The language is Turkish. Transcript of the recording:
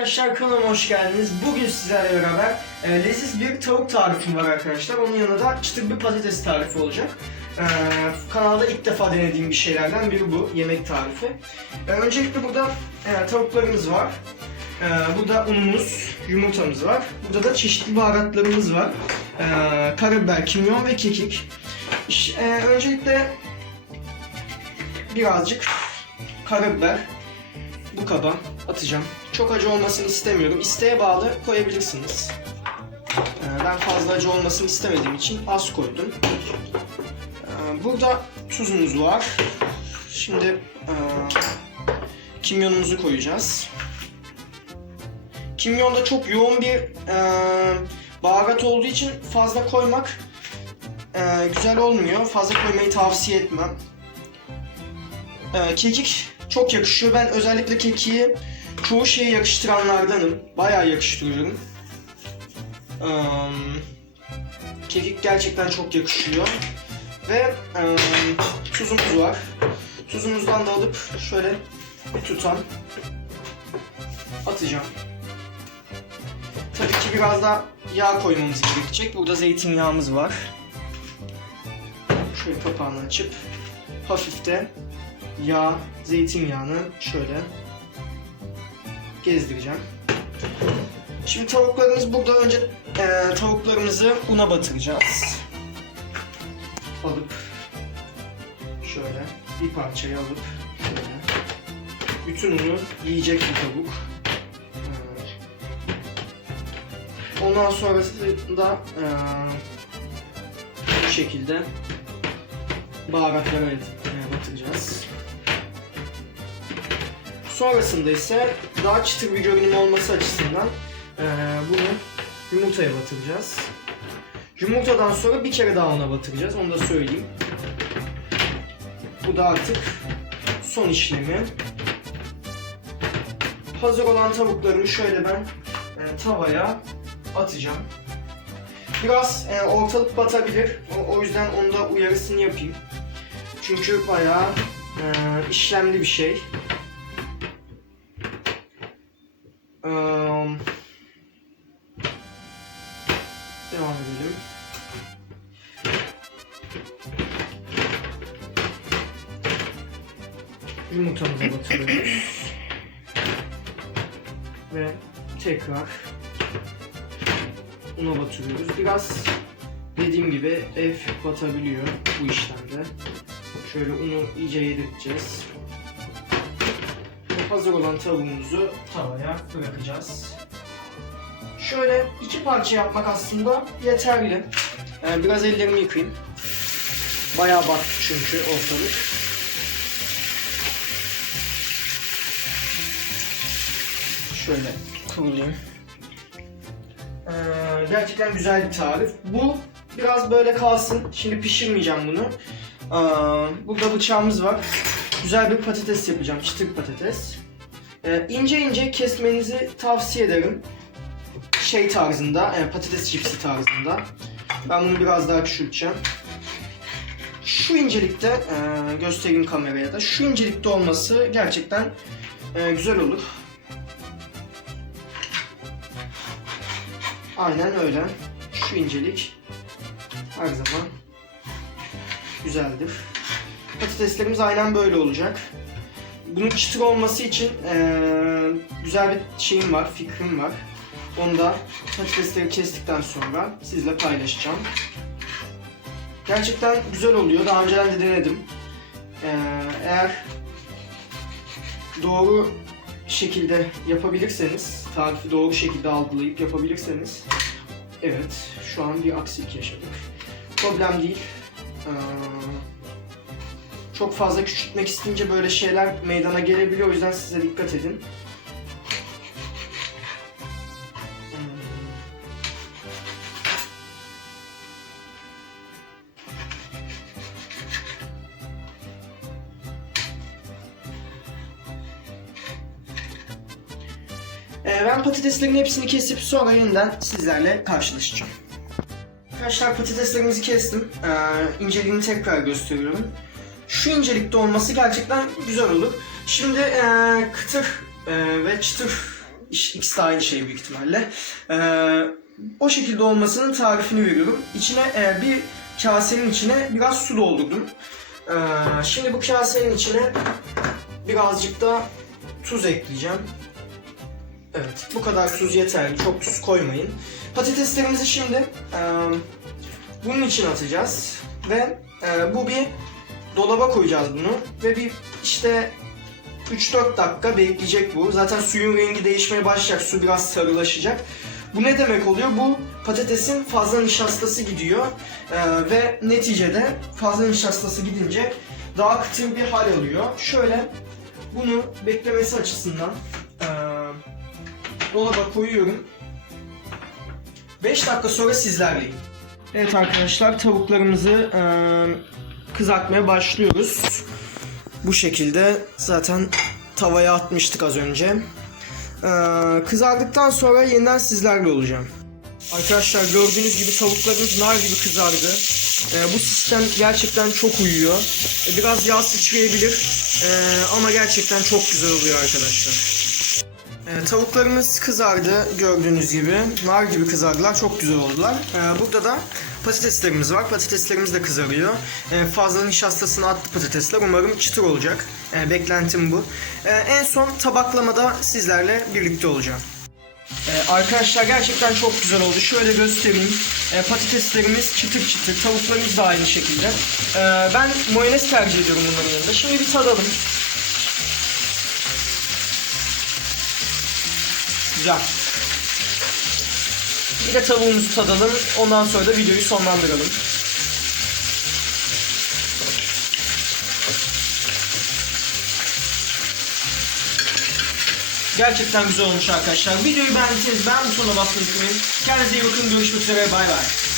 Arkadaşlar kanalıma hoş geldiniz. Bugün sizlerle beraber e, leziz bir tavuk tarifim var arkadaşlar. Onun yanında da çıtır bir patates tarifi olacak. E, kanalda ilk defa denediğim bir şeylerden biri bu yemek tarifi. E, öncelikle burada e, tavuklarımız var. E, burada unumuz, yumurtamız var. Burada da çeşitli baharatlarımız var. E, karabiber, kimyon ve kekik. E, öncelikle birazcık karabiber bu kaba atacağım. Çok acı olmasını istemiyorum. İsteğe bağlı koyabilirsiniz. Ee, Ben fazla acı olmasını istemediğim için az koydum. Ee, Burada tuzumuz var. Şimdi e, kimyonumuzu koyacağız. Kimyon da çok yoğun bir e, baharat olduğu için fazla koymak e, güzel olmuyor. Fazla koymayı tavsiye etmem. Kekik çok yakışıyor. Ben özellikle kekiği çoğu şeye yakıştıranlardanım. Bayağı yakıştırıyorum. Ee, kekik gerçekten çok yakışıyor. Ve e, tuzumuz var. Tuzumuzdan da alıp şöyle bir tutam atacağım. Tabii ki biraz da yağ koymamız gerekecek. Burada zeytinyağımız var. Şöyle kapağını açıp hafiften yağ, zeytinyağını şöyle gezdireceğim. Şimdi tavuklarımız burada önce e, tavuklarımızı una batıracağız. Alıp şöyle bir parçayı alıp şöyle bütün unu yiyecek bir tavuk. Ondan sonrasında e, bu şekilde baharatları e, batıracağız. Sonrasında ise daha çıtır bir görünüm olması açısından e, bunu yumurtaya batıracağız. Yumurtadan sonra bir kere daha ona batıracağız. Onu da söyleyeyim. Bu da artık son işlemi. Hazır olan tavuklarımı şöyle ben e, tavaya atacağım. Biraz e, ortalık batabilir. O, o yüzden onda uyarısını yapayım. Çünkü bayağı e, işlemli bir şey. Yumurtamıza batırıyoruz. Ve tekrar una batırıyoruz. Biraz dediğim gibi ev batabiliyor bu işlemde. Şöyle unu iyice yedirteceğiz. Hazır olan tavuğumuzu tavaya bırakacağız. Şöyle iki parça yapmak aslında yeterli. Ee, biraz ellerimi yıkayayım. Bayağı battı çünkü ortalık. Şöyle kurulayım. Ee, gerçekten güzel bir tarif. Bu biraz böyle kalsın. Şimdi pişirmeyeceğim bunu. Ee, burada bıçağımız var. Güzel bir patates yapacağım. Çıtır patates. Ee, ince ince kesmenizi tavsiye ederim. Şey tarzında, e, patates cipsi tarzında. Ben bunu biraz daha küçülteceğim. Şu incelikte e, göstereyim kameraya da. Şu incelikte olması gerçekten e, güzel olur. Aynen öyle. Şu incelik her zaman güzeldir. Patateslerimiz aynen böyle olacak. Bunun çıtır olması için eee, güzel bir şeyim var, fikrim var. Onu da patatesleri kestikten sonra sizle paylaşacağım. Gerçekten güzel oluyor. Daha önceden de denedim. Eee, eğer doğru şekilde yapabilirseniz, tarifi doğru şekilde algılayıp yapabilirseniz evet şu an bir aksilik yaşadık. Problem değil. Eee, çok fazla küçültmek isteyince böyle şeyler meydana gelebiliyor. O yüzden size dikkat edin. Ee, ben patateslerin hepsini kesip sonra yeniden sizlerle karşılaşacağım. Arkadaşlar patateslerimizi kestim. Ee, inceliğini tekrar gösteriyorum. Şu incelikte olması gerçekten güzel olur. Şimdi ee, kıtır ee, ve çıtır İkisi de aynı şey büyük ihtimalle. Ee, o şekilde olmasının tarifini veriyorum. İçine e, bir kasenin içine biraz su doldurdum. Ee, şimdi bu kasenin içine birazcık da tuz ekleyeceğim. Evet, bu kadar tuz yeterli. Çok tuz koymayın. Patateslerimizi şimdi e, bunun için atacağız ve e, bu bir dolaba koyacağız bunu ve bir işte 3-4 dakika bekleyecek bu. Zaten suyun rengi değişmeye başlayacak. Su biraz sarılaşacak. Bu ne demek oluyor? Bu patatesin fazla nişastası gidiyor Ee, ve neticede fazla nişastası gidince daha kıtır bir hal alıyor. Şöyle bunu beklemesi açısından dolaba koyuyorum. 5 dakika sonra sizlerleyim. Evet arkadaşlar tavuklarımızı ee, kızartmaya başlıyoruz. Bu şekilde zaten tavaya atmıştık az önce. Ee, kızardıktan sonra yeniden sizlerle olacağım. Arkadaşlar gördüğünüz gibi tavuklarımız nar gibi kızardı. Ee, bu sistem gerçekten çok uyuyor. Ee, Biraz yağ sıçrayabilir ee, ama gerçekten çok güzel oluyor arkadaşlar. Ee, tavuklarımız kızardı gördüğünüz gibi. Nar gibi kızardılar. Çok güzel oldular. Ee, burada da patateslerimiz var. Patateslerimiz de kızarıyor. Ee, fazla nişastasını attı patatesler. Umarım çıtır olacak. Ee, beklentim bu. Ee, en son tabaklamada sizlerle birlikte olacağım. Ee, arkadaşlar gerçekten çok güzel oldu. Şöyle göstereyim. Ee, patateslerimiz çıtır çıtır. Tavuklarımız da aynı şekilde. Ee, ben mayonez tercih ediyorum bunların yanında. Şimdi bir tadalım. Güzel. Bir de tavuğumuzu tadalım. Ondan sonra da videoyu sonlandıralım. Gerçekten güzel olmuş arkadaşlar. Videoyu beğendiyseniz beğen butonuna basmayı unutmayın. Kendinize iyi bakın. Görüşmek üzere. Bay bay.